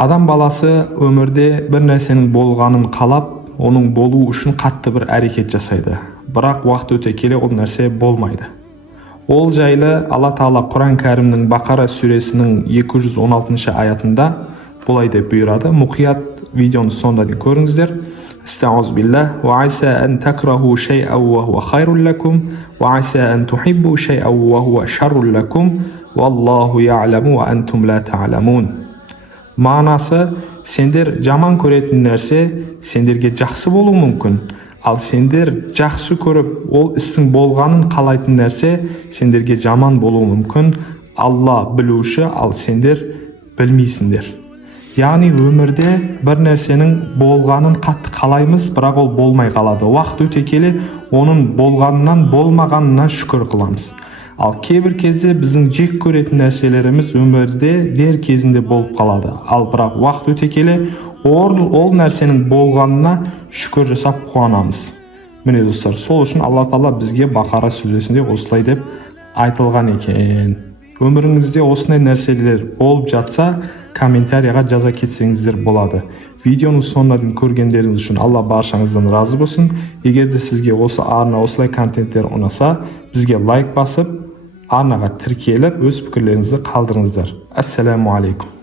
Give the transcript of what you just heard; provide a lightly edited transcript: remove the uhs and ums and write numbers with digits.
Адам баласы өмірде бір нәрсенің болғанын қалап, оның болуы үшін қатты бір әрекет жасайды. Бірақ уақыт өте келе ол нәрсе болмайды. Ол жайлы Алла Тағала Құран Кәрімнің Бақара сүресінің 216 аятында бұлай деп бұйырады. Мұқият видеоны сонда дейін көріңіздер. Estağuz billah ve asa en takrahu şey'en ve huve hayrun lekum ve asa en tuhibbu şey'en ve huve şerrun lekum vallahu ya'lemu ve entum la ta'lemun. Manası, sендер жаман көретін нәрсе сендерге жақсы болуы мүмкін. Ал сендер жақсы көріп, ол істің болғанын қалайтын нәрсе сендерге жаман болуы мүмкін. Алла білуші, ал сендер білмейсіңдер. Яғни өмірде бір нәрсенің болғанын қатты қалаймыз, бірақ ол болмай қалады. Уақыт өте келе оның болғанынан болмағанына шүкір қыламыз. Ал кейбір кезде біздің жек көретін нәрселеріміз өмірде дер кезінде болып қалады. Ал бірақ уақыт өте келе ол нәрсенің болғанына шүкір жасап қуанамыз. Міне достар, сол үшін Алла Тағала бізге Бақара сүресінде осылай деп айтылған екен. Өміріңізде осындай нәрселер болып жатса, комментарияға жаза кетсеңіздер болады. Видеоның соңына дейін көргендеріңіз үшін Алла баршаңыздан разы болсын. Егер де сізге осы арна осылай контенттер ұнаса, бізге лайк басып, арнаға тіркеліп, өз пікірлеріңізді қалдырыңыздар. Ассаламу алейкум.